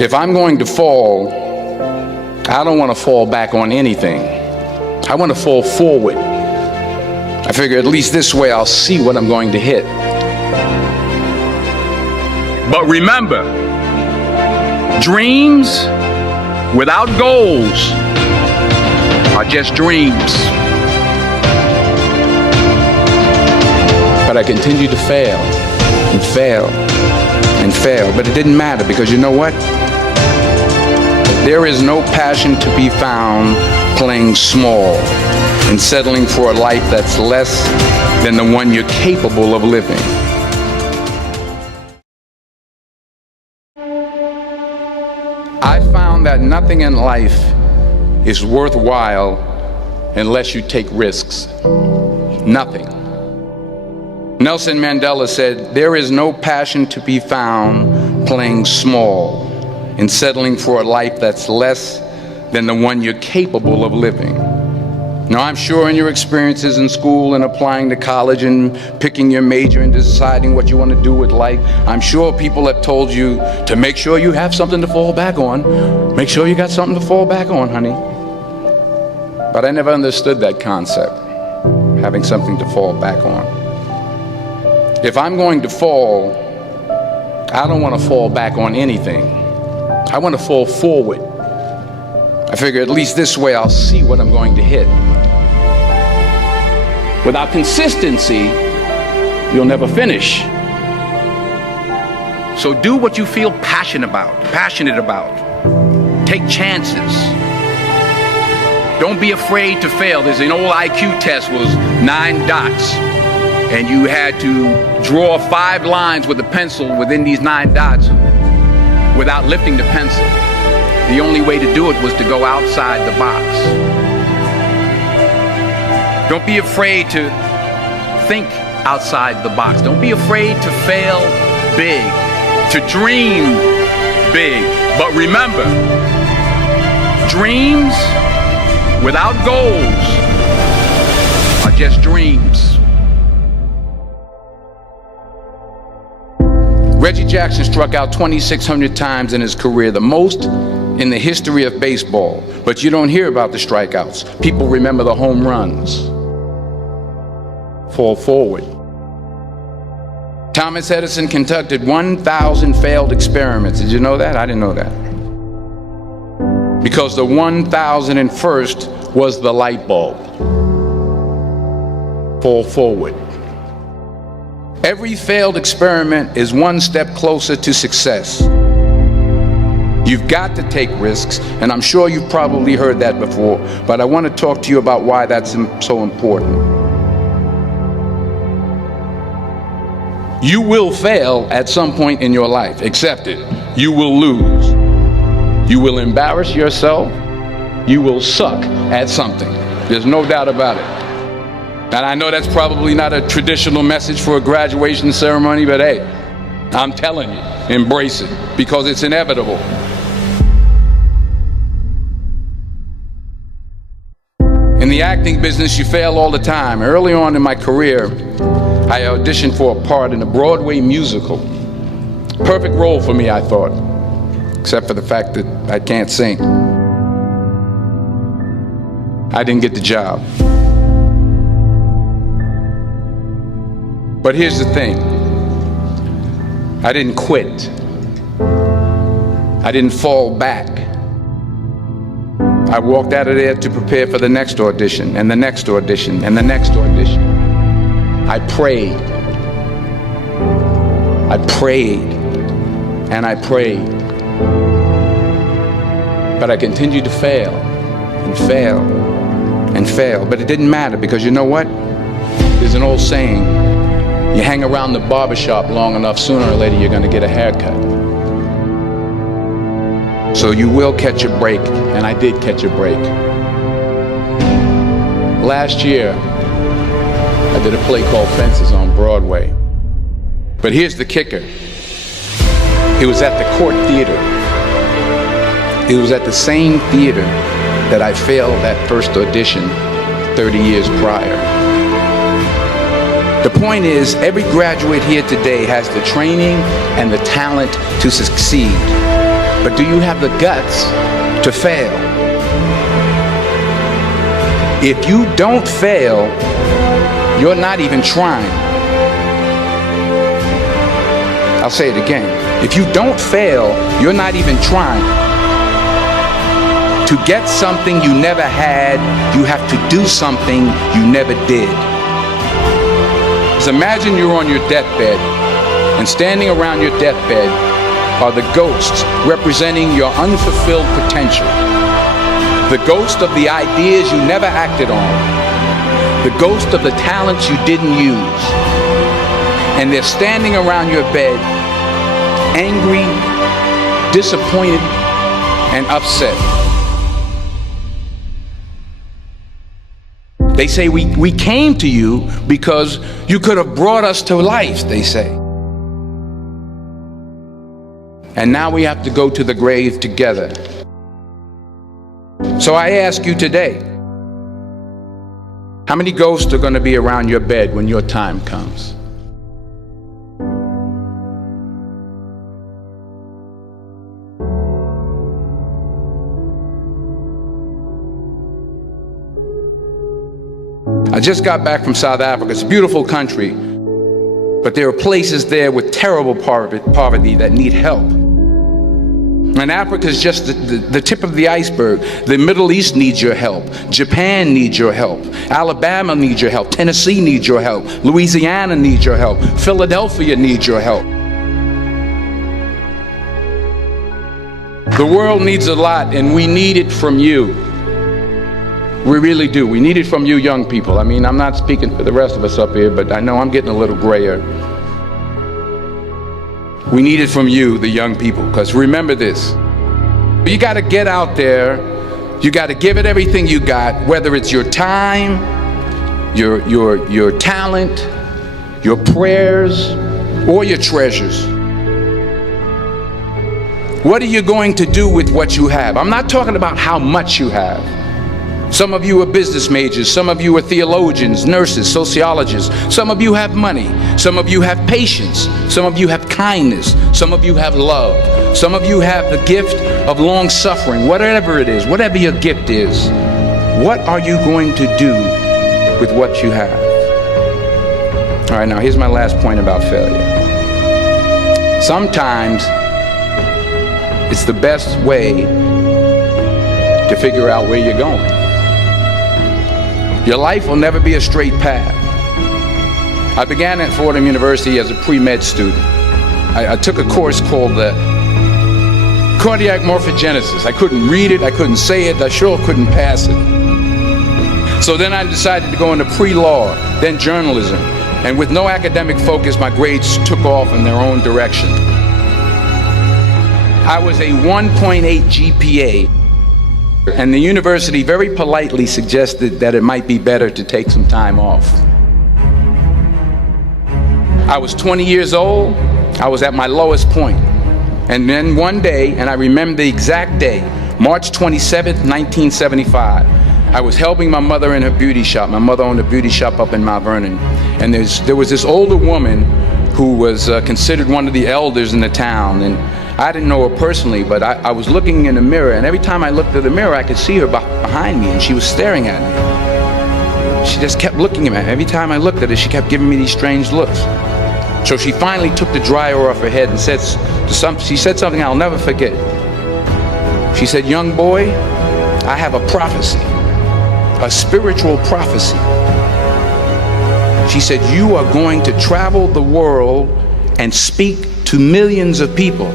If I'm going to fall, I don't want to fall back on anything. I want to fall forward. I figure at least this way I'll see what I'm going to hit. But remember, dreams without goals are just dreams. But I continued to fail and fail and fail. But it didn't matter, because you know what? There is no passion to be found playing small and settling for a life that's less than the one you're capable of living. I found that nothing in life is worthwhile unless you take risks. Nothing. Nelson Mandela said, "There is no passion to be found playing small and settling for a life that's less than the one you're capable of living." Now, I'm sure in your experiences in school and applying to college and picking your major and deciding what you want to do with life, I'm sure people have told you to make sure you have something to fall back on. Make sure you got something to fall back on, honey. But I never understood that concept, having something to fall back on. If I'm going to fall, I don't want to fall back on anything. I want to fall forward. I figure at least this way I'll see what I'm going to hit. Without consistency, you'll never finish. So do what you feel passionate about. Take chances. Don't be afraid to fail. There's an old IQ test, was 9 dots. And you had to draw 5 lines with a pencil within these 9 dots without lifting the pencil. The only way to do it was to go outside the box. Don't be afraid to think outside the box. Don't be afraid to fail big, to dream big. But remember, dreams without goals are just dreams. Reggie Jackson struck out 2,600 times in his career, the most in the history of baseball. But you don't hear about the strikeouts. People remember the home runs. Fall forward. Thomas Edison conducted 1,000 failed experiments. Did you know that? I didn't know that. Because the 1,001st was the light bulb. Fall forward. Every failed experiment is one step closer to success. You've got to take risks, and I'm sure you've probably heard that before, but I want to talk to you about why that's so important. You will fail at some point in your life. Accept it. You will lose. You will embarrass yourself. You will suck at something. There's no doubt about it. And I know that's probably not a traditional message for a graduation ceremony, but hey, I'm telling you, embrace it, because it's inevitable. In the acting business, you fail all the time. Early on in my career, I auditioned for a part in a Broadway musical. Perfect role for me, I thought, except for the fact that I can't sing. I didn't get the job. But here's the thing. I didn't quit. I didn't fall back. I walked out of there to prepare for the next audition, and the next audition, and the next audition. I prayed. I prayed. And I prayed. But I continued to fail, and fail, and fail. But it didn't matter, because you know what? There's an old saying, you hang around the barbershop long enough, sooner or later you're going to get a haircut. So you will catch a break, and I did catch a break. Last year, I did a play called Fences on Broadway. But here's the kicker. It was at the Court Theater. It was at the same theater that I failed that first audition 30 years prior. The point is, every graduate here today has the training and the talent to succeed. But do you have the guts to fail? If you don't fail, you're not even trying. I'll say it again. If you don't fail, you're not even trying. To get something you never had, you have to do something you never did. Just imagine you're on your deathbed, and standing around your deathbed are the ghosts representing your unfulfilled potential. The ghost of the ideas you never acted on. The ghost of the talents you didn't use. And they're standing around your bed, angry, disappointed, and upset. They say, we came to you because you could have brought us to life, they say. And now we have to go to the grave together. So I ask you today, how many ghosts are going to be around your bed when your time comes? I just got back from South Africa. It's a beautiful country, but there are places there with terrible poverty that need help. And Africa is just the tip of the iceberg. The Middle East needs your help. Japan needs your help. Alabama needs your help. Tennessee needs your help. Louisiana needs your help. Philadelphia needs your help. The world needs a lot, and we need it from you. We really do. We need it from you young people. I mean, I'm not speaking for the rest of us up here, but I know I'm getting a little grayer. We need it from you, the young people, because remember this. You got to get out there. You got to give it everything you got, whether it's your time, your talent, your prayers, or your treasures. What are you going to do with what you have? I'm not talking about how much you have. Some of you are business majors, some of you are theologians, nurses, sociologists, some of you have money, some of you have patience, some of you have kindness, some of you have love, some of you have the gift of long suffering. Whatever it is, whatever your gift is, what are you going to do with what you have? All right, now here's my last point about failure. Sometimes it's the best way to figure out where you're going. Your life will never be a straight path. I began at Fordham University as a pre-med student. I took a course called cardiac morphogenesis. I couldn't read it, I couldn't say it, I sure couldn't pass it. So then I decided to go into pre-law, then journalism. And with no academic focus, my grades took off in their own direction. I was a 1.8 GPA. And the university very politely suggested that it might be better to take some time off. I was 20 years old. I was at my lowest point. And then one day, and I remember the exact day, March 27th, 1975, I was helping my mother in her beauty shop. My mother owned a beauty shop up in Mount Vernon. And there was this older woman who was considered one of the elders in the town. And I didn't know her personally, but I was looking in the mirror, and every time I looked at the mirror, I could see her behind me, and she was staring at me. She just kept looking at me. Every time I looked at her, she kept giving me these strange looks. So she finally took the dryer off her head and she said something I'll never forget. She said, "Young boy, I have a prophecy, a spiritual prophecy." She said, "You are going to travel the world and speak to millions of people."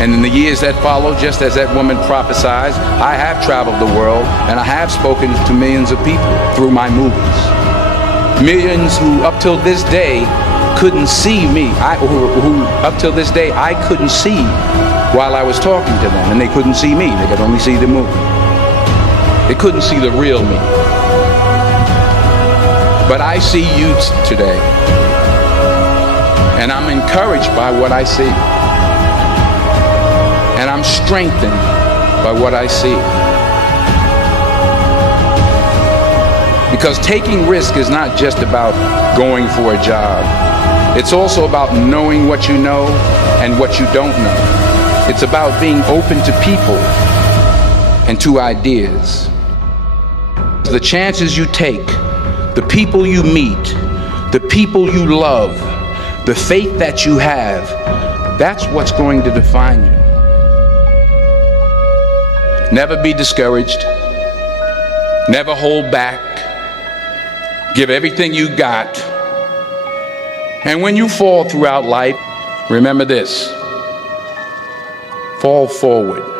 And in the years that followed, just as that woman prophesied, I have traveled the world and I have spoken to millions of people through my movies. Millions who up till this day couldn't see me, who up till this day I couldn't see while I was talking to them, and they couldn't see me, they could only see the movie. They couldn't see the real me. But I see you today, and I'm encouraged by what I see. And I'm strengthened by what I see. Because taking risk is not just about going for a job. It's also about knowing what you know and what you don't know. It's about being open to people and to ideas. The chances you take, the people you meet, the people you love, the faith that you have, that's what's going to define you. Never be discouraged. Never hold back. Give everything you got. And when you fall throughout life, remember this: fall forward.